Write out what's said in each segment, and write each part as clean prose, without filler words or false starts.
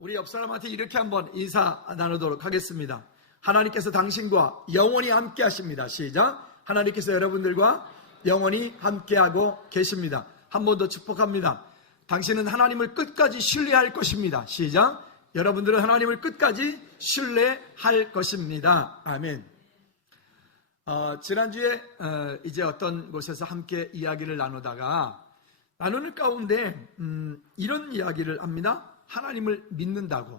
우리 옆 사람한테 이렇게 한번 인사 나누도록 하겠습니다. 하나님께서 당신과 영원히 함께 하십니다. 시작. 하나님께서 여러분들과 영원히 함께하고 계십니다. 한 번 더 축복합니다. 당신은 하나님을 끝까지 신뢰할 것입니다. 시작. 여러분들은 하나님을 끝까지 신뢰할 것입니다. 아멘. 지난주에 이제 어떤 곳에서 함께 이야기를 나누는 가운데 이런 이야기를 합니다. 하나님을 믿는다고.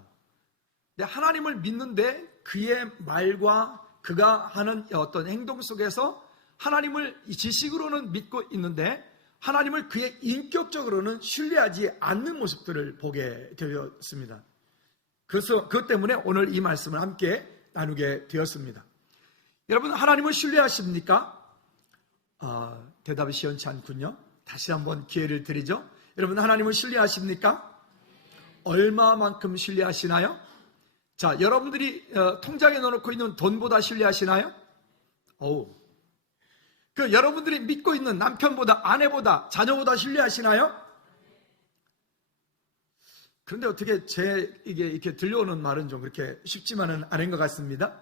근데 하나님을 믿는데 그의 말과 그가 하는 어떤 행동 속에서 하나님을 지식으로는 믿고 있는데 하나님을 그의 인격적으로는 신뢰하지 않는 모습들을 보게 되었습니다. 그래서 그것 때문에 오늘 이 말씀을 함께 나누게 되었습니다. 여러분, 하나님을 신뢰하십니까? 대답이 시원치 않군요. 다시 한번 기회를 드리죠. 여러분, 하나님을 신뢰하십니까? 얼마만큼 신뢰하시나요? 자, 여러분들이 통장에 넣어놓고 있는 돈보다 신뢰하시나요? 여러분들이 믿고 있는 남편보다, 아내보다, 자녀보다 신뢰하시나요? 그런데 어떻게 이게 이렇게 들려오는 말은 좀 그렇게 쉽지만은 않은 것 같습니다.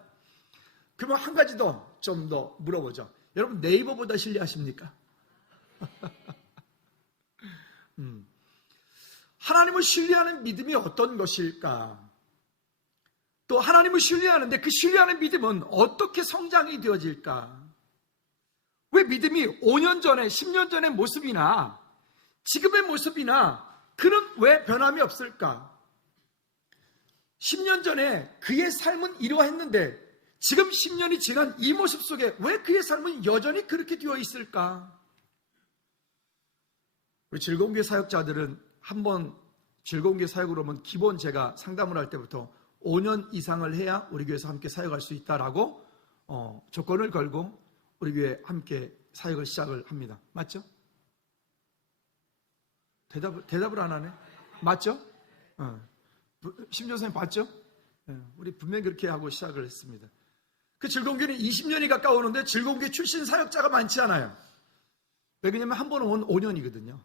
그러면 한 가지 좀 더 물어보죠. 여러분, 네이버보다 신뢰하십니까? 하나님을 신뢰하는 믿음이 어떤 것일까? 또 하나님을 신뢰하는데 그 신뢰하는 믿음은 어떻게 성장이 되어질까? 왜 믿음이 5년 전에, 10년 전의 모습이나 지금의 모습이나 그는 왜 변함이 없을까? 10년 전에 그의 삶은 이러했는데 지금 10년이 지난 이 모습 속에 왜 그의 삶은 여전히 그렇게 되어 있을까? 우리 즐거운교회 사역자들은 한번 즐거운교회 사역으로 오면 기본 제가 상담을 할 때부터 5년 이상을 해야 우리 교회에서 함께 사역할 수 있다라고 조건을 걸고 우리 교회 함께 사역을 시작을 합니다. 맞죠? 대답을 안 하네. 맞죠? 심지어 선생님 봤죠? 우리 분명히 그렇게 하고 시작을 했습니다. 그 즐거운교회는 20년이 가까우는데 즐거운교회 출신 사역자가 많지 않아요. 왜냐면 한 번 온 5년이거든요.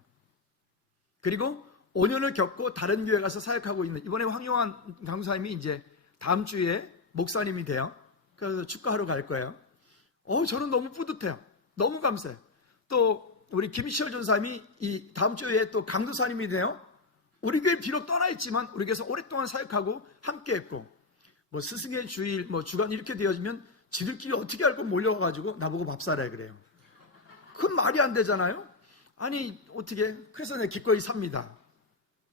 그리고 5년을 겪고 다른 교회 가서 사역하고 있는, 이번에 황용환 강사님이 이제 다음 주에 목사님이 돼요. 그래서 축가하러 갈 거예요. 저는 너무 뿌듯해요. 너무 감사해요. 또 우리 김시열 전사님이 이 다음 주에 또 강도사님이 돼요. 우리 교회 비록 떠나 있지만 우리 교회에서 오랫동안 사역하고 함께 했고, 스승의 주일, 주간 이렇게 되어지면 지들끼리 어떻게 알고 몰려와가지고 나보고 밥 사래 그래요. 그건 말이 안 되잖아요. 아니 어떻게, 그래서 내가 기꺼이 삽니다.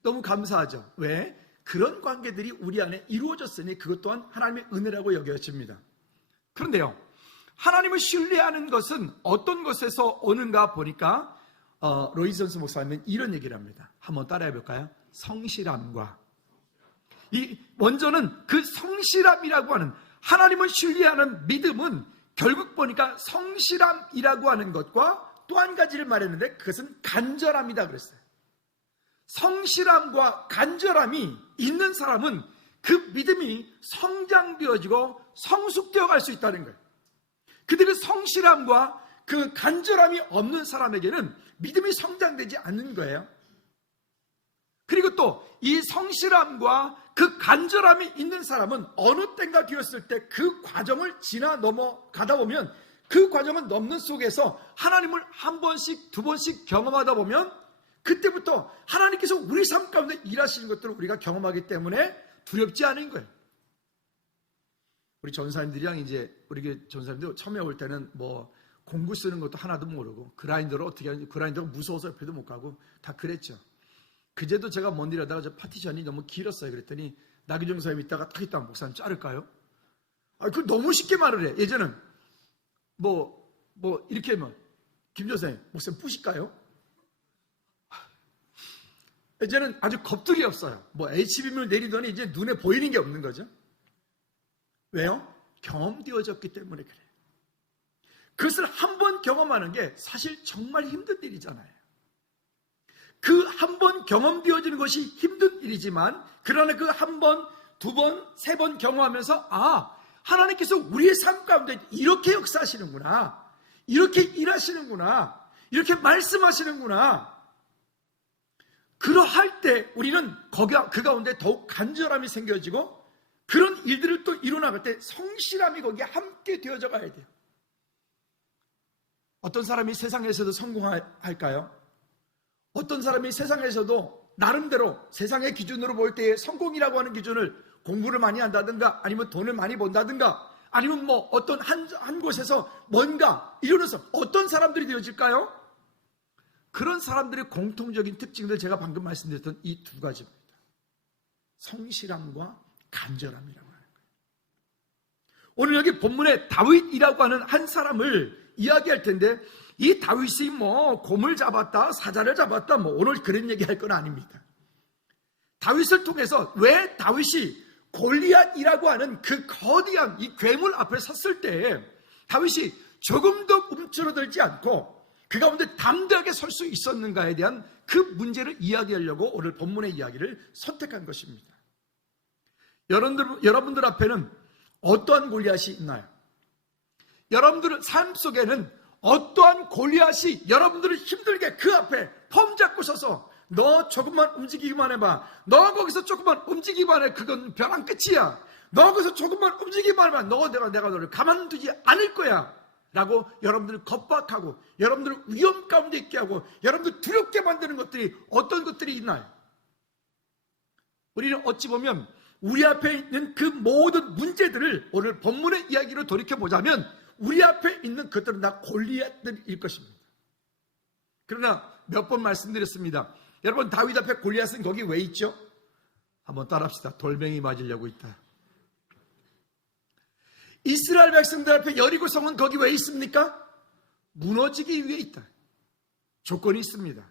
너무 감사하죠. 왜? 그런 관계들이 우리 안에 이루어졌으니 그것 또한 하나님의 은혜라고 여겨집니다. 그런데요, 하나님을 신뢰하는 것은 어떤 것에서 오는가 보니까 로이전스 목사님은 이런 얘기를 합니다. 한번 따라해 볼까요? 성실함과, 먼저는 그 성실함이라고 하는, 하나님을 신뢰하는 믿음은 결국 보니까 성실함이라고 하는 것과 또 한 가지를 말했는데 그것은 간절함이다 그랬어요. 성실함과 간절함이 있는 사람은 그 믿음이 성장되어지고 성숙되어 갈 수 있다는 거예요. 근데 그 성실함과 그 간절함이 없는 사람에게는 믿음이 성장되지 않는 거예요. 그리고 또 이 성실함과 그 간절함이 있는 사람은 어느 때인가 되었을 때 그 과정을 지나 넘어가다 보면 그 과정을 넘는 속에서 하나님을 한 번씩, 두 번씩 경험하다 보면 그때부터 하나님께서 우리 삶 가운데 일하시는 것들을 우리가 경험하기 때문에 두렵지 않은 거예요. 우리 전사님들이랑 이제 우리 전사님들 처음에 올 때는 공구 쓰는 것도 하나도 모르고 그라인더로 어떻게 하는지, 그라인더가 무서워서 옆에도 못 가고 다 그랬죠. 그제도 제가 뭔 일 하다가 저 파티션이 너무 길었어요. 그랬더니 나기정 사님 있다가 딱 있다가 목사님 자를까요? 그걸 너무 쉽게 말을 해. 예전엔 이렇게 김조사님 목사님 뿌실까요? 이제는 아주 겁들이 없어요. H빔을 내리더니 이제 눈에 보이는 게 없는 거죠. 왜요? 경험되어졌기 때문에 그래요. 그것을 한 번 경험하는 게 사실 정말 힘든 일이잖아요. 그 한 번 경험되어지는 것이 힘든 일이지만, 그러나 그 한 번, 두 번, 세 번 경험하면서 하나님께서 우리의 삶 가운데 이렇게 역사하시는구나, 이렇게 일하시는구나, 이렇게 말씀하시는구나, 그러할 때 우리는 그 가운데 더욱 간절함이 생겨지고 그런 일들을 또 이뤄나갈 때 성실함이 거기에 함께 되어져 가야 돼요. 어떤 사람이 세상에서도 성공할까요? 어떤 사람이 세상에서도 나름대로 세상의 기준으로 볼 때의 성공이라고 하는 기준을 공부를 많이 한다든가 아니면 돈을 많이 번다든가 아니면 뭐 어떤 한 곳에서 뭔가 이루면서 어떤 사람들이 되어질까요? 그런 사람들의 공통적인 특징들 제가 방금 말씀드렸던 이 두 가지입니다. 성실함과 간절함이라고 하는 거예요. 오늘 여기 본문에 다윗이라고 하는 한 사람을 이야기할 텐데 이 다윗이 뭐 곰을 잡았다 사자를 잡았다 뭐 오늘 그런 얘기 할 건 아닙니다. 다윗을 통해서 왜 다윗이 골리앗이라고 하는 그 거대한 이 괴물 앞에 섰을 때 다윗이 조금도 움츠러들지 않고 그 가운데 담대하게 설 수 있었는가에 대한 그 문제를 이야기하려고 오늘 본문의 이야기를 선택한 것입니다. 여러분들 앞에는 어떠한 골리앗이 있나요? 여러분들 삶 속에는 어떠한 골리앗이 여러분들을 힘들게 그 앞에 폼 잡고 서서 너 조금만 움직이기만 해봐. 너 거기서 조금만 움직이기만 해. 그건 벼랑 끝이야. 너 거기서 조금만 움직이기만 해봐. 내가 너를 가만두지 않을 거야. 라고 여러분들을 겁박하고 여러분들을 위험 가운데 있게 하고 여러분들 두렵게 만드는 것들이 어떤 것들이 있나요? 우리는 어찌 보면 우리 앞에 있는 그 모든 문제들을 오늘 본문의 이야기로 돌이켜보자면 우리 앞에 있는 것들은 다 골리앗들일 것입니다. 그러나 몇 번 말씀드렸습니다. 여러분 다윗 앞에 골리앗은 거기 왜 있죠? 한번 따라합시다. 돌멩이 맞으려고 있다. 이스라엘 백성들 앞에 여리고성은 거기 왜 있습니까? 무너지기 위해 있다. 조건이 있습니다.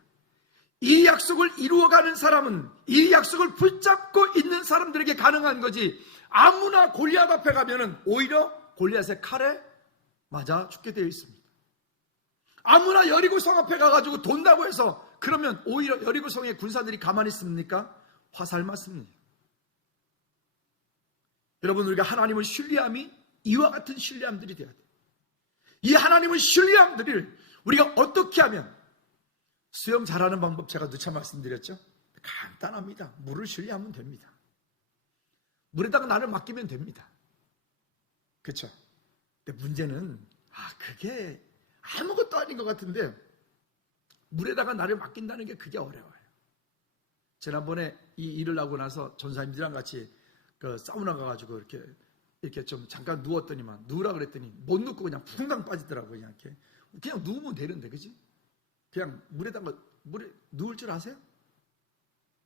이 약속을 이루어가는 사람은 이 약속을 붙잡고 있는 사람들에게 가능한 거지 아무나 골리앗 앞에 가면은 오히려 골리앗의 칼에 맞아 죽게 되어 있습니다. 아무나 여리고성 앞에 가가지고 돈다고 해서 그러면 오히려 여리고성의 군사들이 가만히 있습니까? 화살 맞습니다. 여러분 우리가 하나님을 신뢰함이 이와 같은 신뢰함들이 되어야 돼요. 이 하나님을 신뢰함들을 우리가 어떻게 하면 수영 잘하는 방법 제가 누차 말씀드렸죠? 간단합니다. 물을 신뢰하면 됩니다. 물에다가 나를 맡기면 됩니다. 그렇죠? 근데 문제는 그게 아무것도 아닌 것 같은데 물에다가 나를 맡긴다는 게 그게 어려워요. 지난번에 이 일을 하고 나서 전사님들이랑 같이 그 사우나 가가지고 이렇게 좀 잠깐 누웠더니만 누우라 그랬더니 못 눕고 그냥 붕당 빠지더라고요. 그냥 누우면 되는데 그지? 그냥 물에 누울 줄 아세요?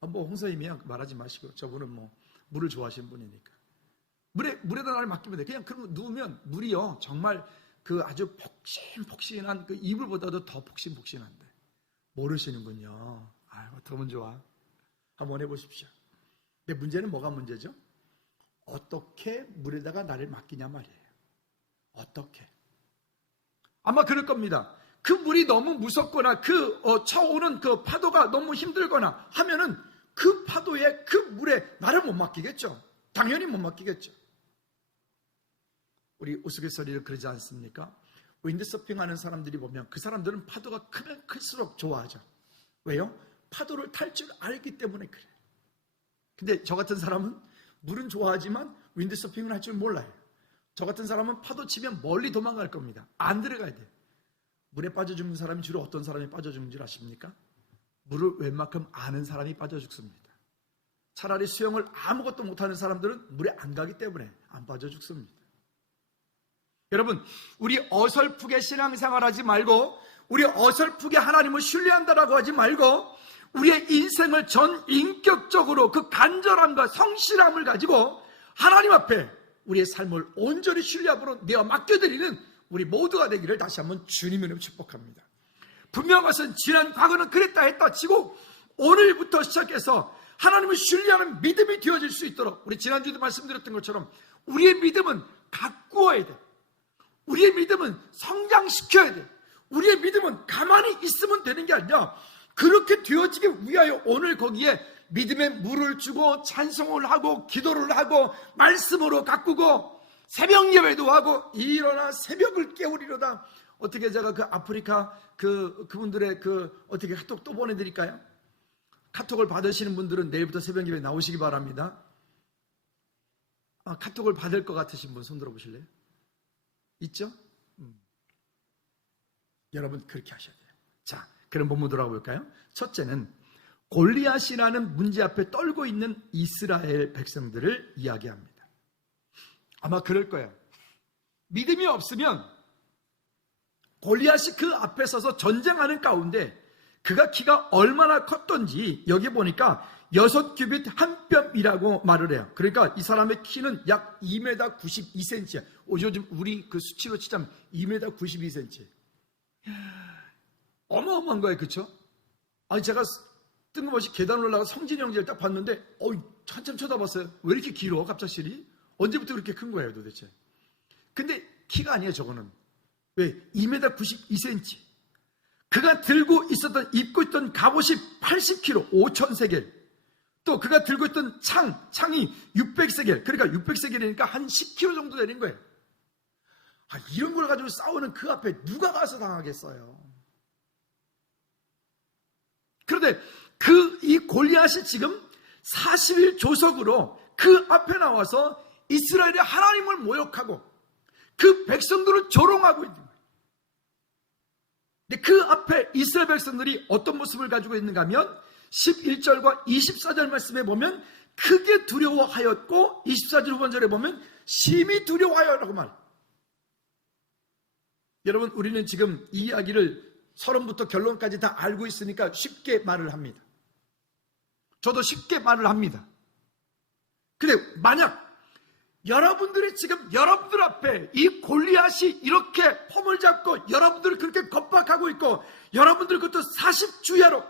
뭐 홍서임이야 말하지 마시고 저분은 뭐 물을 좋아하시는 분이니까 물에다 나를 맡기면 돼. 그냥 그러면 누우면 물이요 정말 그 아주 폭신폭신한 그 이불보다도 더 폭신폭신한데 모르시는군요. 어떡하면 좋아. 한번 해보십시오. 근데 문제는 뭐가 문제죠? 어떻게 물에다가 나를 맡기냐 말이에요. 어떻게? 아마 그럴 겁니다. 그 물이 너무 무섭거나 쳐오는 그 파도가 너무 힘들거나 하면은 그 파도에 그 물에 나를 못 맡기겠죠. 당연히 못 맡기겠죠. 우리 우스갯소리를 그러지 않습니까? 윈드서핑 하는 사람들이 보면 그 사람들은 파도가 크면 클수록 좋아하죠. 왜요? 파도를 탈 줄 알기 때문에 그래요. 근데 저 같은 사람은 물은 좋아하지만 윈드서핑을 할 줄 몰라요. 저 같은 사람은 파도 치면 멀리 도망갈 겁니다. 안 들어가야 돼요. 물에 빠져 죽는 사람이 주로 어떤 사람이 빠져 죽는 줄 아십니까? 물을 웬만큼 아는 사람이 빠져 죽습니다. 차라리 수영을 아무것도 못하는 사람들은 물에 안 가기 때문에 안 빠져 죽습니다. 여러분, 우리 어설프게 신앙생활하지 말고 우리 어설프게 하나님을 신뢰한다라고 하지 말고 우리의 인생을 전 인격적으로 그 간절함과 성실함을 가지고 하나님 앞에 우리의 삶을 온전히 신뢰함으로 내어 맡겨드리는 우리 모두가 되기를 다시 한번 주님의 이름으로 축복합니다. 분명한 것은 지난 과거는 그랬다 했다 치고 오늘부터 시작해서 하나님을 신뢰하는 믿음이 되어질 수 있도록 우리 지난주에도 말씀드렸던 것처럼 우리의 믿음은 가꾸어야 돼. 우리의 믿음은 성장시켜야 돼. 우리의 믿음은 가만히 있으면 되는 게 아니라 그렇게 되어지기 위하여 오늘 거기에 믿음의 물을 주고 찬송을 하고 기도를 하고 말씀으로 가꾸고 새벽 예배도 하고 일어나 새벽을 깨우리로다. 어떻게 제가 그 아프리카 그분들의 어떻게 또 보내드릴까요? 카톡을 받으시는 분들은 내일부터 새벽 예배 나오시기 바랍니다. 카톡을 받을 것 같으신 분 손 들어보실래요? 있죠? 여러분 그렇게 하셔야 돼요. 자, 그럼 본문 돌아가 볼까요? 첫째는 골리앗이라는 문제 앞에 떨고 있는 이스라엘 백성들을 이야기합니다. 아마 그럴 거예요. 믿음이 없으면 골리앗이 그 앞에 서서 전쟁하는 가운데 그가 키가 얼마나 컸던지 여기 보니까 6규빗 한 뼘이라고 말을 해요. 그러니까 이 사람의 키는 약 2m 92cm야. 요즘 우리 그 수치로 치자면 2m 92cm. 어마어마한 거예요. 그렇죠? 아니 제가 뜬금없이 계단 올라가 성진이 형제를 딱 봤는데 한참 쳐다봤어요. 왜 이렇게 길어? 갑작스레? 언제부터 그렇게 큰 거예요 도대체? 근데 키가 아니에요 저거는. 왜? 2m 92cm. 그가 들고 있었던 입고 있던 갑옷이 80kg 5,000세겔. 또 그가 들고 있던 창이 600세겔. 그러니까 600세겔이니까 한 10kg 정도 되는 거예요. 이런 걸 가지고 싸우는 그 앞에 누가 가서 당하겠어요? 그런데 이 골리앗이 지금 40일 조석으로 그 앞에 나와서 이스라엘의 하나님을 모욕하고 그 백성들을 조롱하고 있는 거예요. 근데 그 앞에 이스라엘 백성들이 어떤 모습을 가지고 있는가 하면 11절과 24절 말씀에 보면 크게 두려워하였고 24절 후반절에 보면 심히 두려워하여라고 말해요. 여러분 우리는 지금 이 이야기를 서론부터 결론까지 다 알고 있으니까 쉽게 말을 합니다. 저도 쉽게 말을 합니다. 근데 만약 여러분들이 지금 여러분들 앞에 이 골리앗이 이렇게 폼을 잡고 여러분들을 그렇게 겁박하고 있고 여러분들 그것도 40주야로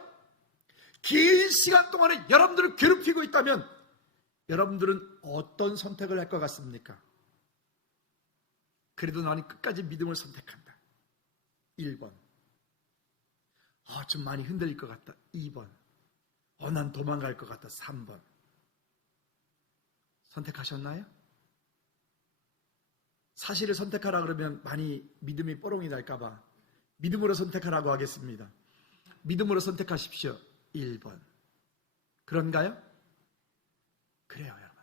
긴 시간 동안에 여러분들을 괴롭히고 있다면 여러분들은 어떤 선택을 할 것 같습니까? 그래도 나는 끝까지 믿음을 선택한다. 1번. 좀 많이 흔들릴 것 같다. 2번. 난 도망갈 것 같다. 3번. 선택하셨나요? 사실을 선택하라 그러면 많이 믿음이 뽀롱이 날까봐 믿음으로 선택하라고 하겠습니다. 믿음으로 선택하십시오. 1번. 그런가요? 그래요, 여러분.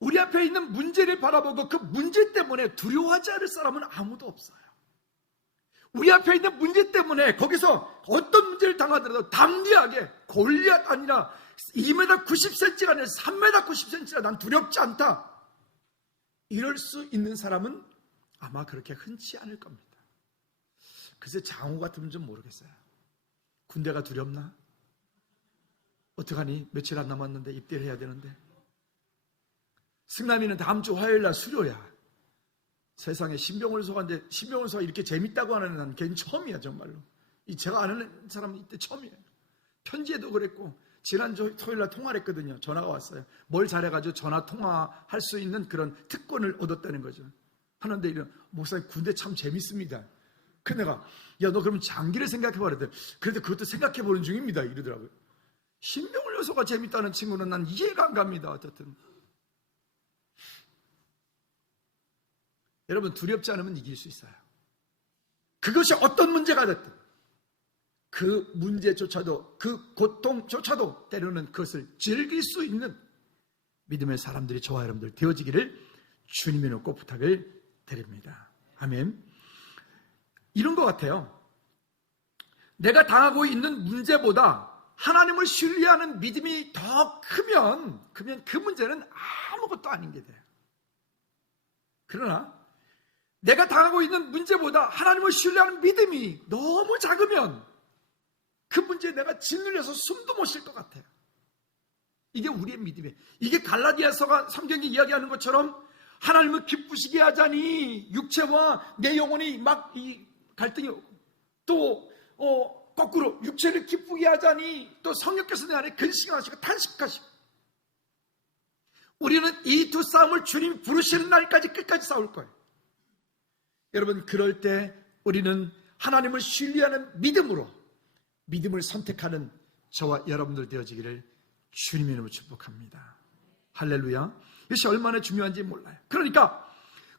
우리 앞에 있는 문제를 바라보고 그 문제 때문에 두려워하지 않을 사람은 아무도 없어요. 우리 앞에 있는 문제 때문에 거기서 어떤 문제를 당하더라도 담대하게 골리앗 아니라 2m 90cm가 아니라 3m 90cm라 난 두렵지 않다. 이럴 수 있는 사람은 아마 그렇게 흔치 않을 겁니다. 글쎄 장호 같으면 좀 모르겠어요. 군대가 두렵나? 어떡하니? 며칠 안 남았는데 입대를 해야 되는데. 승남이는 다음 주 화요일 날 수료야. 세상에 신병원소가인데 신병원소가 이렇게 재밌다고 하는 난 걔는 처음이야 정말로. 제가 아는 사람은 이때 처음이에요. 편지에도 그랬고 지난 토요일 날 통화를 했거든요. 전화가 왔어요. 뭘 잘해가지고 전화 통화할 수 있는 그런 특권을 얻었다는 거죠. 하는데 이런 목사님 군대 참 재밌습니다. 그 내가 야 너 그럼 장기를 생각해봐라. 그래도 그것도 생각해보는 중입니다. 이러더라고요. 신병훈련소가 재밌다는 친구는 난 이해가 안 갑니다. 어쨌든 여러분 두렵지 않으면 이길 수 있어요. 그것이 어떤 문제가 됐든 그 문제조차도 그 고통조차도 때로는 그것을 즐길 수 있는 믿음의 사람들이 저와 여러분들 되어지기를 주님의 놓고 부탁을 드립니다. 아멘. 이런 것 같아요. 내가 당하고 있는 문제보다 하나님을 신뢰하는 믿음이 더 크면 그 문제는 아무것도 아닌 게 돼요. 그러나 내가 당하고 있는 문제보다 하나님을 신뢰하는 믿음이 너무 작으면 그 문제에 내가 짓눌려서 숨도 못 쉴 것 같아요. 이게 우리의 믿음이에요. 이게 갈라디아서가 성경이 이야기하는 것처럼 하나님을 기쁘시게 하자니 육체와 내 영혼이 막 이 갈등이 오고 또 거꾸로 육체를 기쁘게 하자니 또 성령께서 내 안에 근심하시고 탄식하시고 우리는 이 두 싸움을 주님이 부르시는 날까지 끝까지 싸울 거예요. 여러분 그럴 때 우리는 하나님을 신뢰하는 믿음을 선택하는 저와 여러분들 되어지기를 주님의 이름으로 축복합니다. 할렐루야. 이것이 얼마나 중요한지 몰라요.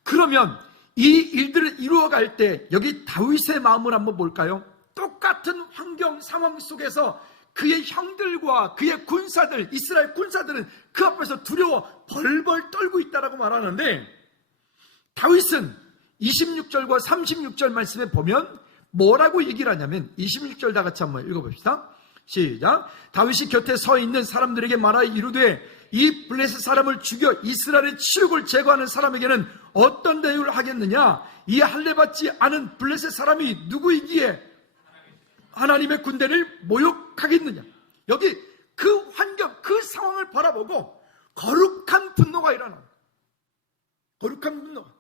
그러면 이 일들을 이루어갈 때 여기 다윗의 마음을 한번 볼까요? 똑같은 환경 상황 속에서 그의 형들과 그의 군사들, 이스라엘 군사들은 그 앞에서 두려워 벌벌 떨고 있다라고 말하는데, 다윗은 26절과 36절 말씀에 보면 뭐라고 얘기를 하냐면, 26절 다 같이 한번 읽어봅시다. 시작. 다윗이 곁에 서 있는 사람들에게 말하여 이르되 이 블레셋 사람을 죽여 이스라엘의 치욕을 제거하는 사람에게는 어떤 대우를 하겠느냐? 이 할례받지 않은 블레셋 사람이 누구이기에 하나님의 군대를 모욕하겠느냐? 여기 그 환경, 그 상황을 바라보고 거룩한 분노가 일어나. 거룩한 분노가.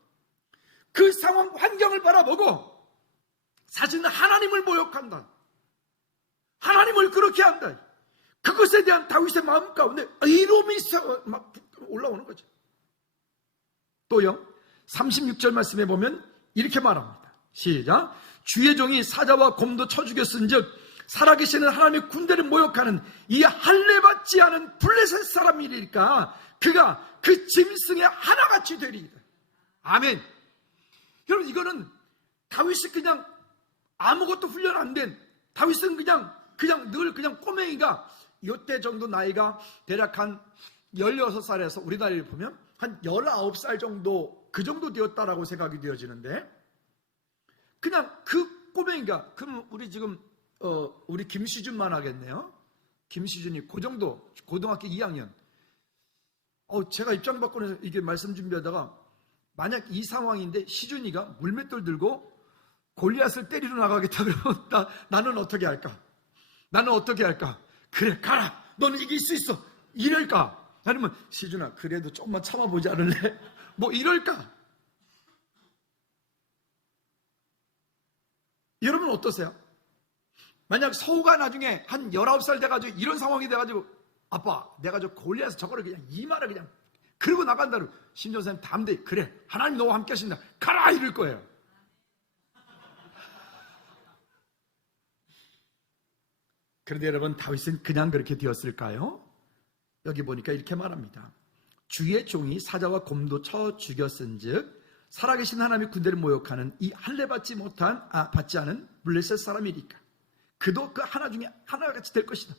그 상황, 환경을 바라보고 사실은 하나님을 모욕한다. 하나님을 그렇게 한다. 그것에 대한 다윗의 마음 가운데 의로움이 막 올라오는 거죠. 또요, 36절 말씀에 보면 이렇게 말합니다. 시작. 주의 종이 사자와 곰도 쳐 죽였은즉 살아계시는 하나님의 군대를 모욕하는 이 할례받지 않은 블레셋 사람이니까 그가 그 짐승의 하나같이 되리이다. 아멘. 여러분, 이거는 다윗이 그냥 아무것도 훈련 안 된, 다윗은 그냥 늘 꼬맹이가, 이때 정도 나이가 대략 한 16살에서 우리 나이를 보면 한 19살 정도, 그 정도 되었다라고 생각이 되어지는데, 그냥 그 꼬맹이가, 그럼 우리 지금 우리 김시준만 하겠네요. 김시준이 그 정도, 고등학교 2학년. 제가 입장 바꿔서 이게 말씀 준비하다가 만약 이 상황인데 시준이가 물맷돌 들고 골리앗을 때리러 나가겠다 그러면 나는 어떻게 할까? 나는 어떻게 할까? 그래, 가라. 너는 이길 수 있어. 이럴까? 아니면 시준아, 그래도 조금만 참아보지 않을래? 뭐 이럴까? 여러분 어떠세요? 만약 서우가 나중에 한 19살 돼가지고 이런 상황이 돼가지고, 아빠, 내가 저 골리앗에서 저거를 그냥 이마를 그냥 그러고 나간다고, 신정 선생님 담대, 그래, 하나님 너와 함께 하신다, 가라, 이럴 거예요. 그런데 여러분, 다윗은 그냥 그렇게 되었을까요? 여기 보니까 이렇게 말합니다. 주의 종이 사자와 곰도 쳐 죽였은즉 살아계신 하나님의 군대를 모욕하는 이 할례받지 않은 블레셋 사람이니까 그도 그 하나 중에 하나같이 될 것이다.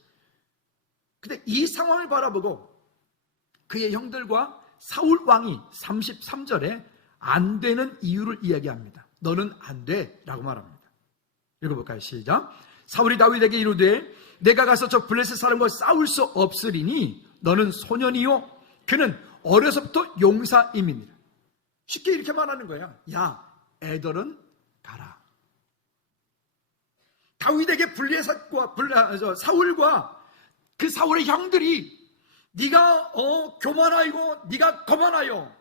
근데 이 상황을 바라보고 그의 형들과 사울 왕이 33절에 안 되는 이유를 이야기합니다. 너는 안 돼 라고 말합니다. 읽어볼까요? 시작. 사울이 다윗에게 이르되 내가 가서 저 블레셋 사람과 싸울 수 없으리니 너는 소년이요 그는 어려서부터 용사임이니라. 쉽게 이렇게 말하는 거야. 야, 애들은 가라. 다윗에게 사울과 그 사울의 형들이 네가 교만하이고 네가 거만하여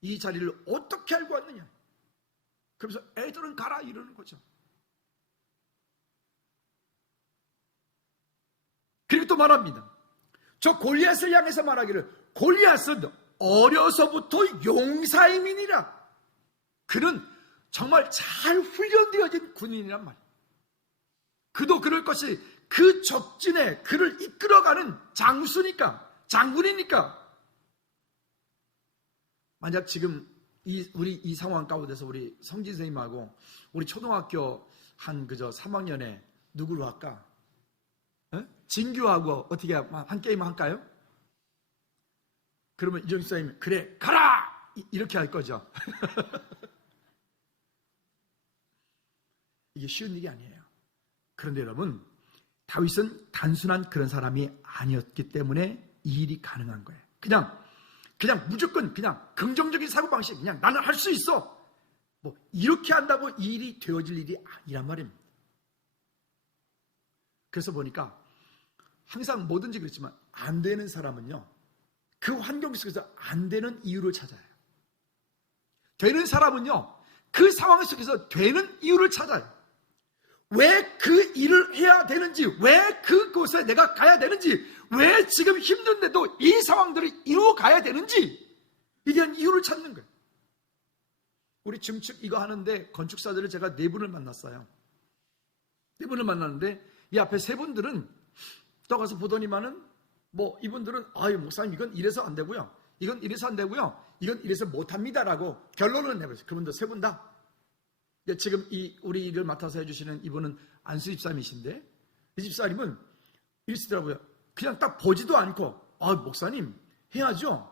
이 자리를 어떻게 알고 왔느냐. 그러면서 애들은 가라 이러는 거죠. 그리고 또 말합니다. 저 골리앗을 향해서 말하기를 골리앗은 어려서부터 용사임이니라. 그는 정말 잘 훈련되어진 군인이란 말이에요. 그도 그럴 것이 그 적진에 그를 이끌어가는 장군이니까. 만약 지금 우리 이 상황 가운데서 우리 성진 선생님하고 우리 초등학교 한 3학년에 누구로 할까? 진규하고 어떻게 한 게임 할까요? 그러면 이정수 선생님이 그래 가라 이렇게 할 거죠. 이게 쉬운 일이 아니에요. 그런데 여러분, 다윗은 단순한 그런 사람이 아니었기 때문에 이 일이 가능한 거예요. 그냥 무조건 그냥 긍정적인 사고방식, 그냥 나는 할 수 있어, 뭐 이렇게 한다고 이 일이 되어질 일이 아니란 말입니다. 그래서 보니까 항상 뭐든지 그렇지만 안 되는 사람은요, 그 환경 속에서 안 되는 이유를 찾아요. 되는 사람은요, 그 상황 속에서 되는 이유를 찾아요. 왜 그 일을 해야 되는지, 왜 그곳에 내가 가야 되는지, 왜 지금 힘든데도 이 상황들을 이루어 가야 되는지, 이에 대한 이유를 찾는 거예요. 우리 증축 이거 하는데 건축사들을 제가 4분을 만났어요. 4분을 만났는데 이 앞에 3분들은 떠가서 보더니만은 뭐 이분들은 아유 목사님 이건 이래서 안 되고요, 이건 이래서 안 되고요, 이건 이래서 못합니다라고 결론을 내버렸어요. 그분들 3분 다. 지금 우리 일을 맡아서 해주시는 이분은 안수 집사님이신데, 이 집사님은 이러시더라고요. 그냥 딱 보지도 않고, 목사님, 해야죠.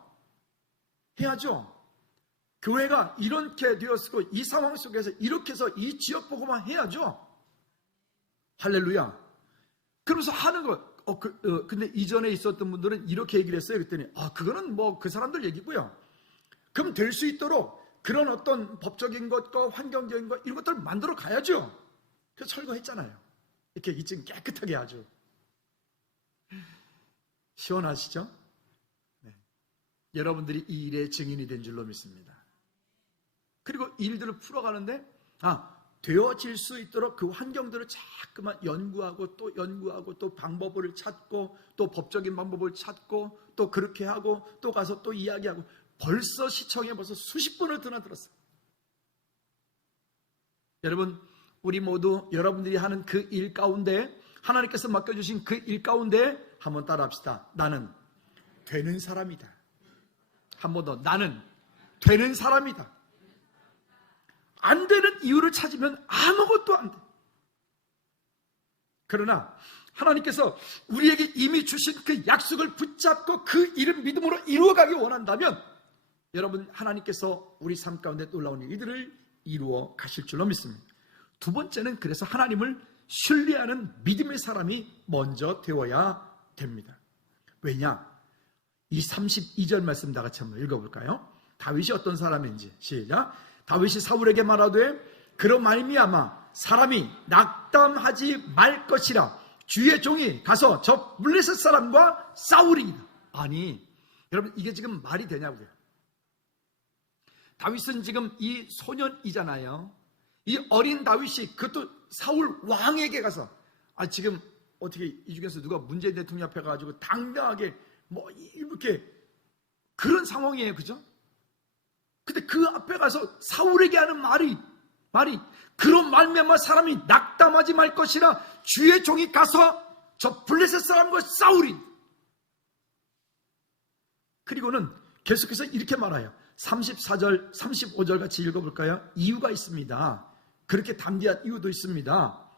교회가 이렇게 되었고, 이 상황 속에서 이렇게 해서 이 지역 보고만 해야죠. 할렐루야. 그러면서 하는 거. 근데 이전에 있었던 분들은 이렇게 얘기를 했어요. 그랬더니, 그거는 뭐 그 사람들 얘기고요. 그럼 될 수 있도록 그런 어떤 법적인 것과 환경적인 것, 이런 것들을 만들어 가야죠. 그래서 철거했잖아요. 이렇게 이쯤 깨끗하게 아주. 시원하시죠? 네. 여러분들이 이 일의 증인이 된 줄로 믿습니다. 그리고 일들을 풀어가는데, 되어질 수 있도록 그 환경들을 자꾸만 연구하고 또 방법을 찾고 또 법적인 방법을 찾고 또 그렇게 하고 또 가서 또 이야기하고, 벌써 시청에 벌써 수십 번을 드나들었어요. 여러분, 우리 모두 여러분들이 하는 그 일 가운데, 하나님께서 맡겨주신 그 일 가운데 한번 따라합시다. 나는 되는 사람이다. 한 번 더, 나는 되는 사람이다. 안 되는 이유를 찾으면 아무것도 안 돼. 그러나 하나님께서 우리에게 이미 주신 그 약속을 붙잡고 그 일을 믿음으로 이루어가기 원한다면, 여러분, 하나님께서 우리 삶 가운데 놀라운 일들을 이루어 가실 줄로 믿습니다. 두 번째는, 그래서 하나님을 신뢰하는 믿음의 사람이 먼저 되어야 됩니다. 왜냐? 이 32절 말씀 다 같이 한번 읽어볼까요? 다윗이 어떤 사람인지. 시작. 다윗이 사울에게 말하되, 그로 말미암아 사람이 낙담하지 말 것이라 주의 종이 가서 저 블레셋 사람과 싸우리이다. 아니, 여러분, 이게 지금 말이 되냐고요. 다윗은 지금 이 소년이잖아요. 이 어린 다윗이 그것도 사울 왕에게 가서, 지금 어떻게 이 중에서 누가 문재인 대통령 앞에 가지고 당당하게 뭐 이렇게 그런 상황이에요. 그죠? 근데 그 앞에 가서 사울에게 하는 말이 그런 말미암아 사람이 낙담하지 말 것이라 주의 종이 가서 저 블레셋 사람과 싸우리. 그리고는 계속해서 이렇게 말해요. 34절, 35절 같이 읽어볼까요? 이유가 있습니다. 그렇게 담대한 이유도 있습니다.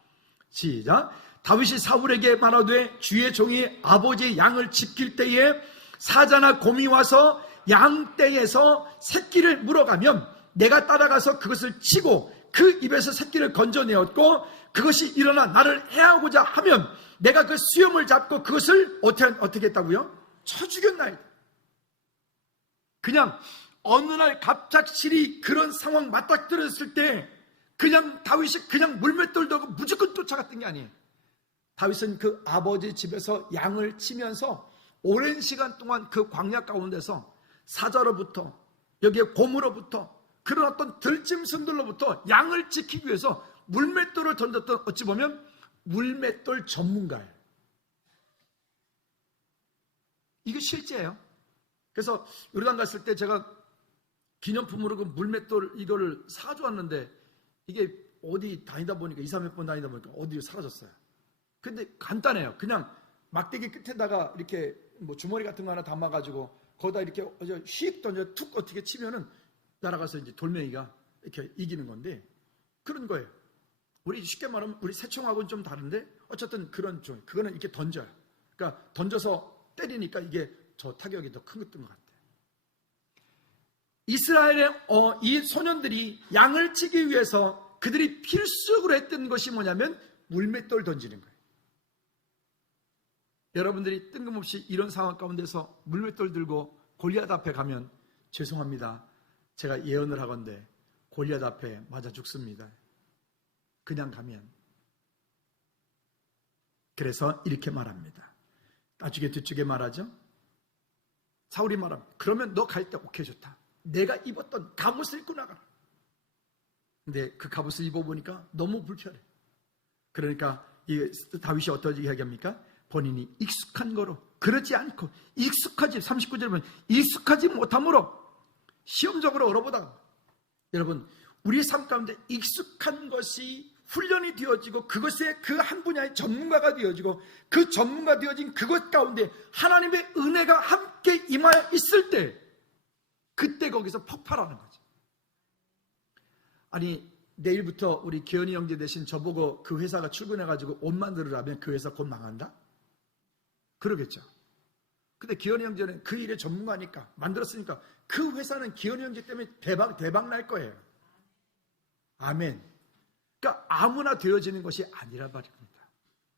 시작. 다윗이 사울에게 말하되, 주의 종이 아버지의 양을 지킬 때에 사자나 곰이 와서 양떼에서 새끼를 물어가면 내가 따라가서 그것을 치고 그 입에서 새끼를 건져내었고, 그것이 일어나 나를 해하고자 하면 내가 그 수염을 잡고 그것을 어떻게 했다고요? 쳐 죽였나이다. 그냥 어느 날 갑작스레 그런 상황 맞닥뜨렸을 때 그냥 다윗이 그냥 물맷돌도 하고 무조건 쫓아갔던 게 아니에요. 다윗은 그 아버지 집에서 양을 치면서 오랜 시간 동안 그 광야 가운데서 사자로부터, 여기에 곰으로부터, 그런 어떤 들짐승들로부터 양을 지키기 위해서 물맷돌을 던졌던, 어찌 보면 물맷돌 전문가예요. 이게 실제예요. 그래서 요르단 갔을 때 제가 기념품으로 그 물맷돌 이거를 사주었는데, 이게 어디 다니다 보니까 2, 3번 다니다 보니까 어디로 사라졌어요. 근데 간단해요. 그냥 막대기 끝에다가 이렇게 뭐 주머니 같은 거 하나 담아가지고 거기다 이렇게 휙 던져 툭 어떻게 치면은 날아가서 이제 돌멩이가 이렇게 이기는 건데, 그런 거예요. 우리 쉽게 말하면 우리 새총하고는 좀 다른데, 어쨌든 그런 종, 그거는 이렇게 던져요. 그러니까 던져서 때리니까 이게 저 타격이 더 큰 것 같아요. 이스라엘의 이 소년들이 양을 치기 위해서 그들이 필수적으로 했던 것이 뭐냐면 물맷돌 던지는 거예요. 여러분들이 뜬금없이 이런 상황 가운데서 물맷돌 들고 골리앗 앞에 가면, 죄송합니다, 제가 예언을 하건대 골리앗 앞에 맞아 죽습니다. 그냥 가면. 그래서 이렇게 말합니다. 나중에 뒤쪽에 말하죠. 사울이 말합니다. 그러면 너 갈 때 오케이, 좋다. 내가 입었던 갑옷을 입고 나가라. 근데 그 갑옷을 입어보니까 너무 불편해. 그러니까 다윗이 어떻게 이야기합니까? 본인이 익숙한 거로, 그러지 않고 익숙하지, 39절에 보면 익숙하지 못함으로 시험적으로 얼어보다가, 여러분, 우리 삶 가운데 익숙한 것이 훈련이 되어지고 그것에 그 한 분야의 전문가가 되어지고 그 전문가 되어진 그것 가운데 하나님의 은혜가 함께 임하여 있을 때, 그때 거기서 폭발하는 거지. 아니, 내일부터 우리 기현이 형제 대신 저보고 그 회사가 출근해가지고 옷 만들으라면 그 회사 곧 망한다? 그러겠죠. 근데 기현이 형제는 그 일의 전문가니까 만들었으니까 그 회사는 기현이 형제 때문에 대박 날 거예요. 아멘. 그러니까 아무나 되어지는 것이 아니라 말입니다.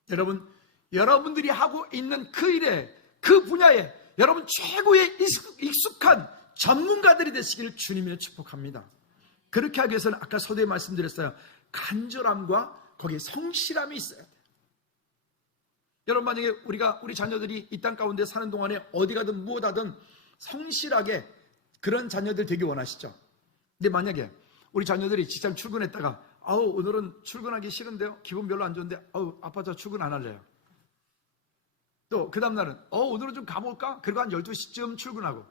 여러분, 여러분들이 하고 있는 그 일에, 그 분야에 여러분 최고의 익숙한 전문가들이 되시기를 주님이 축복합니다. 그렇게 하기 위해서는 아까 서두에 말씀드렸어요. 간절함과 거기에 성실함이 있어야 돼요. 여러분, 만약에 우리 자녀들이 이 땅 가운데 사는 동안에 어디 가든 무엇 하든 성실하게 그런 자녀들 되기 원하시죠? 근데 만약에 우리 자녀들이 직장 출근했다가 오늘은 출근하기 싫은데요? 기분 별로 안 좋은데 아빠 저 출근 안 할래요. 또 그 다음날은 오늘은 좀 가볼까? 그리고 한 12시쯤 출근하고.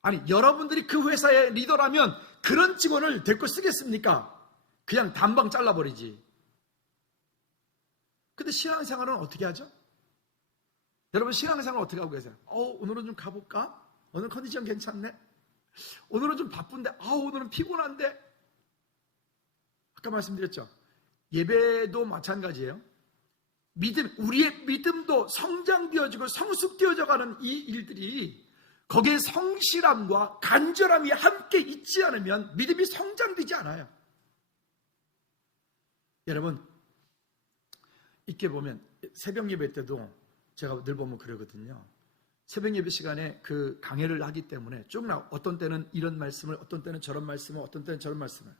아니, 여러분들이 그 회사의 리더라면 그런 직원을 데리고 쓰겠습니까? 그냥 단방 잘라버리지. 근데 신앙생활은 어떻게 하죠? 여러분, 신앙생활 어떻게 하고 계세요? 오늘은 좀 가볼까? 오늘 컨디션 괜찮네? 오늘은 좀 바쁜데 오늘은 피곤한데? 아까 말씀드렸죠? 예배도 마찬가지예요. 우리의 믿음도 성장되어지고 성숙되어져 가는 이 일들이 거기에 성실함과 간절함이 함께 있지 않으면 믿음이 성장되지 않아요. 여러분, 있게 보면 새벽 예배 때도 제가 늘 보면 그러거든요. 새벽 예배 시간에 그 강해를 하기 때문에 쭉 어떤 때는 이런 말씀을, 어떤 때는 저런 말씀을, 어떤 때는 저런 말씀을.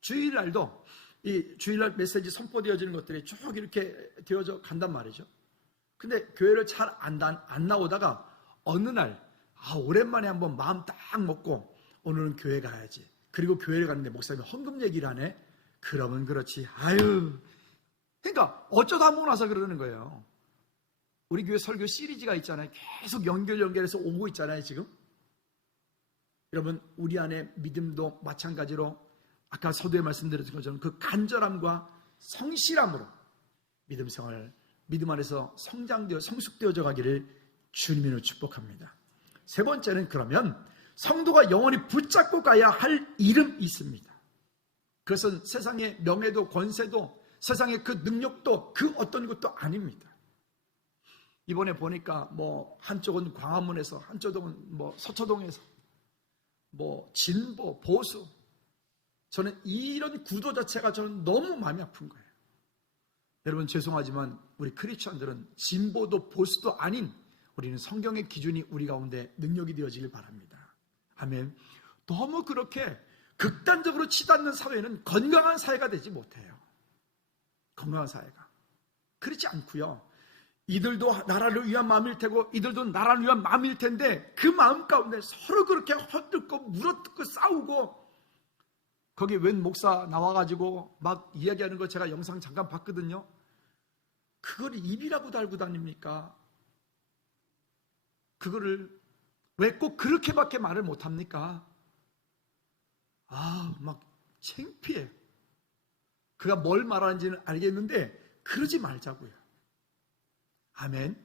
주일날도 이 주일날 메시지 선포되어지는 것들이 쭉 이렇게 되어져 간단 말이죠. 근데 교회를 잘 안 나오다가 어느 날 오랜만에 한번 마음 딱 먹고 오늘은 교회 가야지. 그리고 교회를 가는데 목사님이 헌금 얘기를 하네. 그러면 그렇지. 그러니까 어쩌다 한번 와서 그러는 거예요. 우리 교회 설교 시리즈가 있잖아요. 계속 연결해서 오고 있잖아요, 지금. 여러분, 우리 안에 믿음도 마찬가지로 아까 서두에 말씀드렸던 것처럼 그 간절함과 성실함으로 믿음 안에서 성장되어 성숙되어져 가기를 주님으로 축복합니다. 세 번째는 그러면 성도가 영원히 붙잡고 가야 할 이름이 있습니다. 그것은 세상의 명예도 권세도 세상의 그 능력도 그 어떤 것도 아닙니다. 이번에 보니까 한쪽은 광화문에서, 한쪽은 서초동에서, 진보, 보수. 저는 이런 구도 자체가 저는 너무 마음이 아픈 거예요. 여러분, 죄송하지만 우리 크리스천들은 진보도 보수도 아닌 우리는 성경의 기준이 우리 가운데 능력이 되어지길 바랍니다. 아멘. 너무 그렇게 극단적으로 치닫는 사회는 건강한 사회가 되지 못해요. 건강한 사회가. 그렇지 않고요. 이들도 나라를 위한 마음일 테고 이들도 나라를 위한 마음일 텐데 그 마음 가운데 서로 그렇게 헛듣고 물어뜯고 싸우고, 거기 웬 목사 나와가지고 막 이야기하는 거 제가 영상 잠깐 봤거든요. 그걸 입이라고 달고 다닙니까? 그거를 왜 꼭 그렇게밖에 말을 못합니까? 막 창피해. 그가 뭘 말하는지는 알겠는데 그러지 말자고요. 아멘.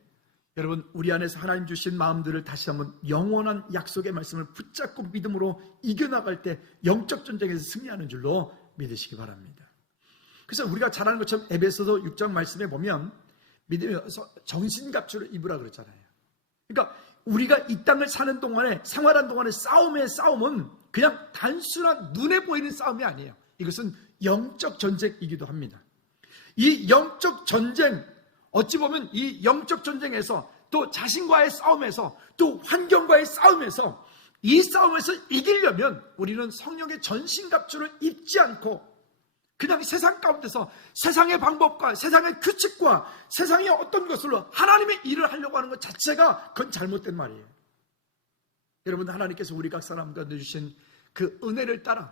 여러분, 우리 안에서 하나님 주신 마음들을 다시 한번 영원한 약속의 말씀을 붙잡고 믿음으로 이겨나갈 때 영적 전쟁에서 승리하는 줄로 믿으시기 바랍니다. 그래서 우리가 잘 아는 것처럼 에베소서 6장 말씀에 보면 믿음에서 정신갑주를 입으라 그랬잖아요. 그러니까 우리가 이 땅을 사는 동안에, 생활하는 동안에 싸움의 싸움은 그냥 단순한 눈에 보이는 싸움이 아니에요. 이것은 영적 전쟁이기도 합니다. 이 영적 전쟁, 어찌 보면 이 영적 전쟁에서 또 자신과의 싸움에서 또 환경과의 싸움에서 이 싸움에서 이기려면 우리는 성령의 전신갑주를 입지 않고 그냥 세상 가운데서 세상의 방법과 세상의 규칙과 세상의 어떤 것으로 하나님의 일을 하려고 하는 것 자체가 그건 잘못된 말이에요. 여러분, 하나님께서 우리 각 사람과 주신 그 은혜를 따라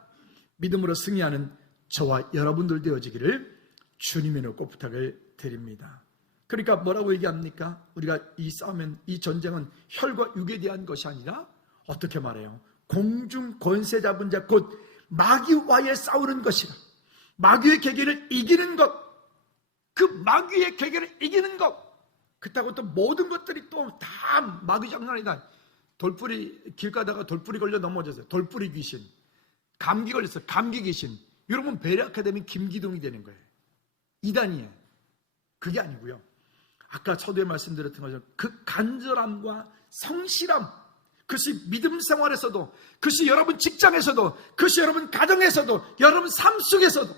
믿음으로 승리하는 저와 여러분들 되어지기를 주님의 이름으로 부탁을 드립니다. 그러니까 뭐라고 얘기합니까? 우리가 이 싸움은, 이 전쟁은 혈과 육에 대한 것이 아니라 어떻게 말해요? 공중 권세 잡은 자 곧 마귀와의 싸우는 것이라. 마귀의 계계를 이기는 것, 그 마귀의 계계를 이기는 것. 그렇다고 또 모든 것들이 또 다 마귀 장난 아니다. 돌뿌리, 길 가다가 돌뿌리 걸려 넘어졌어요. 돌뿌리 귀신. 감기 걸렸어요. 감기 귀신. 여러분, 베레아카 되면 김기동이 되는 거예요. 이단이에요. 그게 아니고요. 아까 초두에 말씀드렸던 것처럼 그 간절함과 성실함, 그것이 믿음 생활에서도, 그것이 여러분 직장에서도, 그것이 여러분 가정에서도, 여러분 삶 속에서도.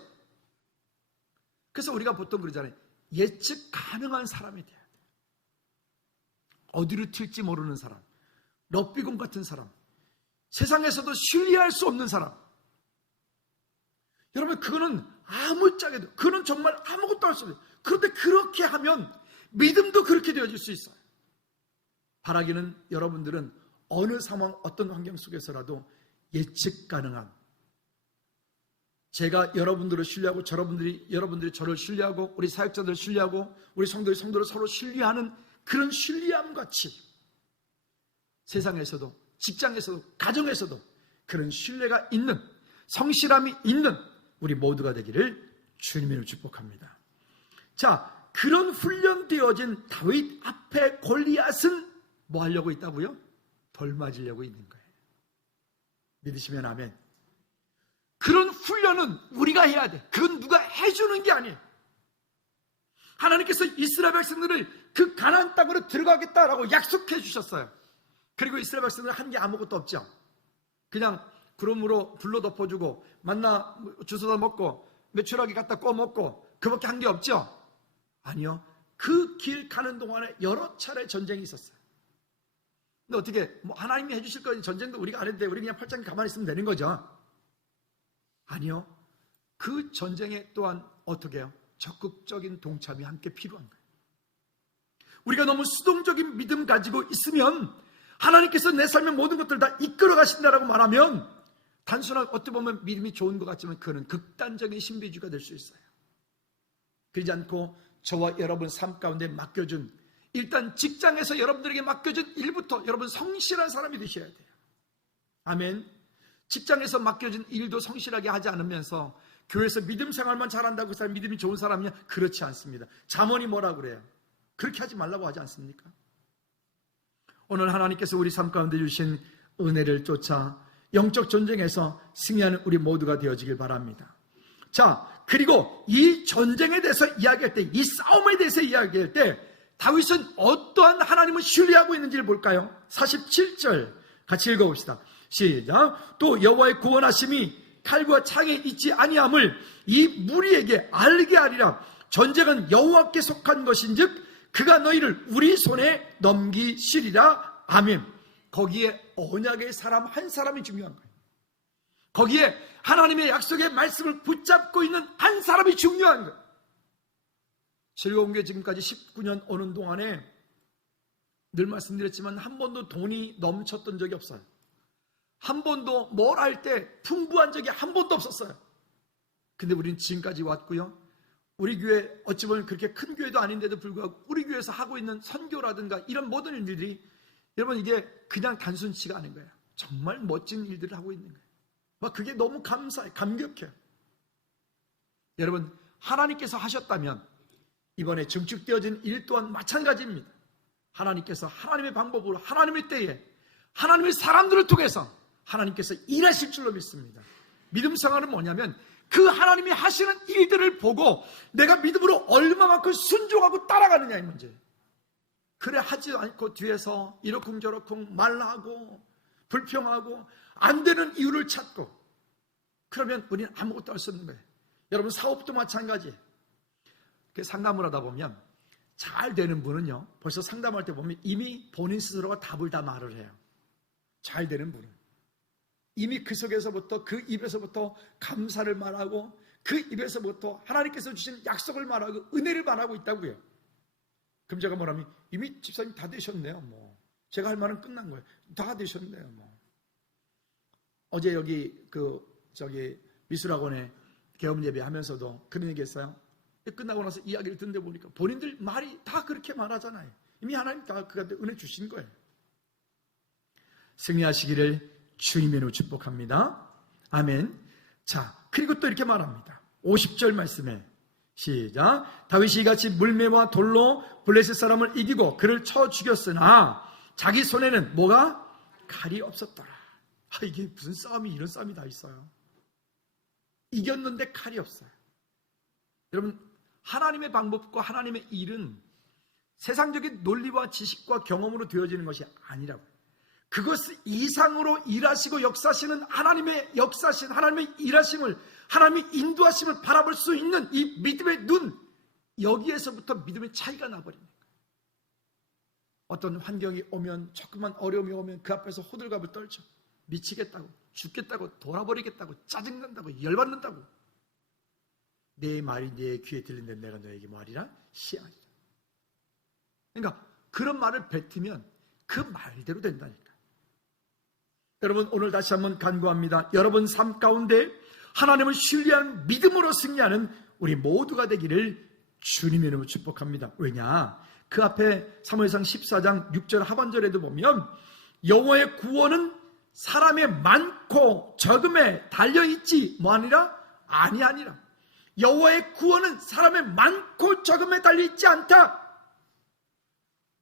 그래서 우리가 보통 그러잖아요. 예측 가능한 사람이 돼야 돼요. 어디로 튈지 모르는 사람, 럭비공 같은 사람, 세상에서도 신뢰할 수 없는 사람. 여러분, 그거는 아무짝에도, 그거는 정말 아무것도 할 수 없어요. 그런데 그렇게 하면 믿음도 그렇게 되어질 수 있어요. 바라기는 여러분들은 어느 상황, 어떤 환경 속에서라도 예측 가능한, 제가 여러분들을 신뢰하고 여러분들이 저를 신뢰하고 우리 사역자들을 신뢰하고 우리 성도를 서로 신뢰하는 그런 신뢰함 같이 세상에서도, 직장에서도, 가정에서도 그런 신뢰가 있는, 성실함이 있는 우리 모두가 되기를 주님으로 축복합니다. 자, 그런 훈련되어진 다윗 앞에 골리앗은 뭐 하려고 있다고요? 벌 맞으려고 있는 거예요. 믿으시면 아멘. 그런 훈련은 우리가 해야 돼. 그건 누가 해주는 게 아니에요. 하나님께서 이스라엘 백성들을 그 가나안 땅으로 들어가겠다라고 약속해 주셨어요. 그리고 이스라엘 백성들은 한 게 아무것도 없죠. 그냥 구름으로 불로 덮어주고 만나 주워다 먹고 메추라기 갖다 꺼 먹고 그밖에 한 게 없죠. 아니요. 그 길 가는 동안에 여러 차례 전쟁이 있었어요. 근데 어떻게 뭐 하나님이 해주실 거니 전쟁도 우리가 안 해도 돼. 우리 그냥 팔짱 가만히 있으면 되는 거죠. 아니요. 그 전쟁에 또한 어떻게 해요? 적극적인 동참이 함께 필요한 거예요. 우리가 너무 수동적인 믿음 가지고 있으면 하나님께서 내 삶의 모든 것들을 다 이끌어 가신다라고 말하면 단순한 어떻게 보면 믿음이 좋은 것 같지만 그는 극단적인 신비주의가 될 수 있어요. 그러지 않고 저와 여러분 삶 가운데 맡겨준, 일단 직장에서 여러분들에게 맡겨준 일부터 여러분 성실한 사람이 되셔야 돼요. 아멘. 직장에서 맡겨진 일도 성실하게 하지 않으면서 교회에서 믿음 생활만 잘한다고 그 사람 믿음이 좋은 사람이냐? 그렇지 않습니다. 잠언이 뭐라 그래요? 그렇게 하지 말라고 하지 않습니까? 오늘 하나님께서 우리 삶 가운데 주신 은혜를 쫓아 영적 전쟁에서 승리하는 우리 모두가 되어지길 바랍니다. 자, 그리고 이 전쟁에 대해서 이야기할 때, 이 싸움에 대해서 이야기할 때 다윗은 어떠한 하나님을 신뢰하고 있는지를 볼까요? 47절 같이 읽어봅시다. 시작. 또 여호와의 구원하심이 칼과 창에 있지 아니함을 이 무리에게 알게 하리라. 전쟁은 여호와께 속한 것인즉 그가 너희를 우리 손에 넘기시리라. 아멘. 거기에 언약의 사람 한 사람이 중요한 거예요. 거기에 하나님의 약속의 말씀을 붙잡고 있는 한 사람이 중요한 거예요. 즐거운 게 지금까지 19년 오는 동안에 늘 말씀드렸지만 한 번도 돈이 넘쳤던 적이 없어요. 한 번도 뭘 할 때 풍부한 적이 한 번도 없었어요. 근데 우리는 지금까지 왔고요. 우리 교회 어찌 보면 그렇게 큰 교회도 아닌데도 불구하고 우리 교회에서 하고 있는 선교라든가 이런 모든 일들이 여러분 이게 그냥 단순치가 않은 거예요. 정말 멋진 일들을 하고 있는 거예요. 막 그게 너무 감사해, 감격해요. 여러분 하나님께서 하셨다면 이번에 증축되어진 일 또한 마찬가지입니다. 하나님께서 하나님의 방법으로 하나님의 때에 하나님의 사람들을 통해서 하나님께서 일하실 줄로 믿습니다. 믿음 생활은 뭐냐면 그 하나님이 하시는 일들을 보고 내가 믿음으로 얼마만큼 순종하고 따라가느냐의 문제예요. 그래 하지 않고 뒤에서 이러쿵저러쿵 말하고 불평하고 안 되는 이유를 찾고 그러면 우리는 아무것도 할 수 없는 거예요. 여러분 사업도 마찬가지예요. 상담을 하다 보면 잘 되는 분은요 벌써 상담할 때 보면 이미 본인 스스로가 답을 다 말을 해요. 잘 되는 분은 이미 그 속에서부터 그 입에서부터 감사를 말하고 그 입에서부터 하나님께서 주신 약속을 말하고 은혜를 말하고 있다고요. 그럼 제가 뭐라면 이미 집사님 다 되셨네요. 뭐 제가 할 말은 끝난 거예요. 다 되셨네요. 뭐 어제 여기 미술학원에 개업 예배하면서도 그런 얘기했어요. 끝나고 나서 이야기를 듣는데 보니까 본인들 말이 다 그렇게 말하잖아요. 이미 하나님 다 그한테 은혜 주신 거예요. 승리하시기를 주님의 이름으로 축복합니다. 아멘. 자, 그리고 또 이렇게 말합니다. 50절 말씀에 시작. 다윗이 이같이 물매와 돌로 블레셋 사람을 이기고 그를 쳐 죽였으나 자기 손에는 뭐가? 칼이 없었더라. 이게 무슨 싸움이 이런 싸움이 다 있어요. 이겼는데 칼이 없어요. 여러분 하나님의 방법과 하나님의 일은 세상적인 논리와 지식과 경험으로 되어지는 것이 아니라고요. 그것 이상으로 일하시고 역사하시는 하나님의 역사하신 하나님의 일하심을, 하나님의 인도하심을 바라볼 수 있는 이 믿음의 눈, 여기에서부터 믿음의 차이가 나버립니다. 어떤 환경이 오면, 조금만 어려움이 오면 그 앞에서 호들갑을 떨죠. 미치겠다고, 죽겠다고, 돌아버리겠다고, 짜증난다고, 열받는다고. 내 말이 내 귀에 들린데 내가 너에게 뭐하리라? 시하리라. 그러니까 그런 말을 뱉으면 그 말대로 된다니까. 여러분, 오늘 다시 한번 간구합니다. 여러분 삶 가운데 하나님을 신뢰하는 믿음으로 승리하는 우리 모두가 되기를 주님의 이름으로 축복합니다. 왜냐? 그 앞에 사무엘상 14장 6절 하반절에도 보면 여호와의 구원은 사람의 많고 적음에 달려있지 뭐하니라? 아니하니라. 여호와의 구원은 사람의 많고 적음에 달려있지 않다.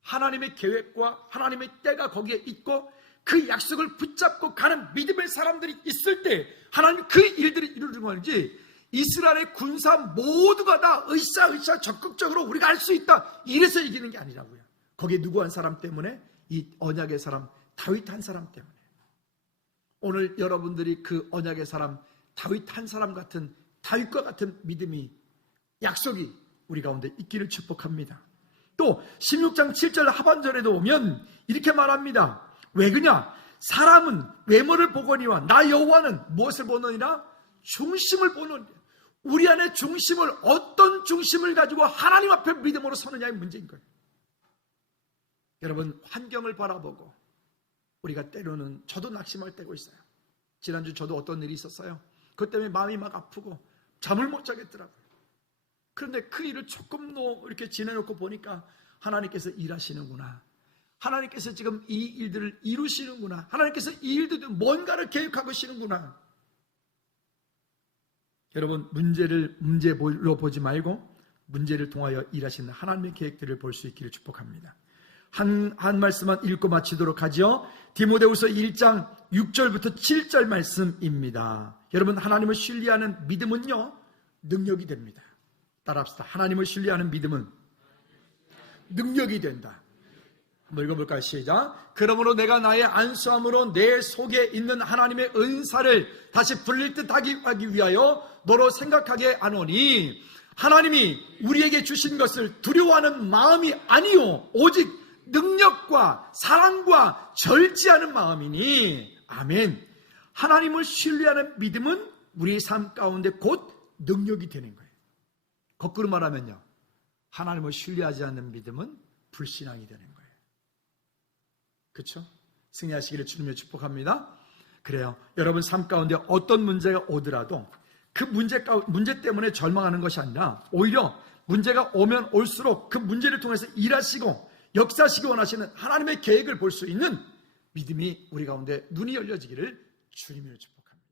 하나님의 계획과 하나님의 때가 거기에 있고 그 약속을 붙잡고 가는 믿음의 사람들이 있을 때 하나님 그 일들이 이루어지는 거지. 이스라엘의 군사 모두가 다 으쌰으쌰 적극적으로 우리가 할 수 있다 이래서 이기는 게 아니라고요. 거기에 누구 한 사람 때문에? 이 언약의 사람 다윗 한 사람 때문에. 오늘 여러분들이 그 언약의 사람 다윗 한 사람 같은, 다윗과 같은 믿음이, 약속이 우리 가운데 있기를 축복합니다. 또 16장 7절 하반절에도 오면 이렇게 말합니다. 왜 그냐? 사람은 외모를 보거니와 나 여호와는 무엇을 보느니라? 중심을 보느니라. 우리 안에 중심을, 어떤 중심을 가지고 하나님 앞에 믿음으로 서느냐의 문제인 거예요. 여러분, 환경을 바라보고 우리가 때로는, 저도 낙심할 때가 있어요. 지난주 저도 어떤 일이 있었어요. 그것 때문에 마음이 막 아프고 잠을 못 자겠더라고요. 그런데 그 일을 조금 더 이렇게 지내놓고 보니까 하나님께서 일하시는구나. 하나님께서 지금 이 일들을 이루시는구나. 하나님께서 이 일들도 뭔가를 계획하고 계시는구나. 여러분, 문제로 보지 말고 문제를 통하여 일하시는 하나님의 계획들을 볼 수 있기를 축복합니다. 한 말씀만 읽고 마치도록 하죠. 디모데후서 1장 6절부터 7절 말씀입니다. 여러분, 하나님을 신뢰하는 믿음은요, 능력이 됩니다. 따라합시다. 하나님을 신뢰하는 믿음은 능력이 된다. 한번 읽어볼까요? 시작. 그러므로 내가 나의 안수함으로 내 속에 있는 하나님의 은사를 다시 불릴 듯 하기 위하여 너로 생각하게 하노니, 하나님이 우리에게 주신 것을 두려워하는 마음이 아니요 오직 능력과 사랑과 절제하는 마음이니. 아멘. 하나님을 신뢰하는 믿음은 우리의 삶 가운데 곧 능력이 되는 거예요. 거꾸로 말하면요, 하나님을 신뢰하지 않는 믿음은 불신앙이 되는 거예요. 그렇죠? 승리하시기를 주님의 축복합니다. 그래요. 여러분 삶 가운데 어떤 문제가 오더라도 그 문제 때문에 절망하는 것이 아니라 오히려 문제가 오면 올수록 그 문제를 통해서 일하시고 역사하시기 원하시는 하나님의 계획을 볼 수 있는 믿음이 우리 가운데 눈이 열려지기를 주님을 축복합니다.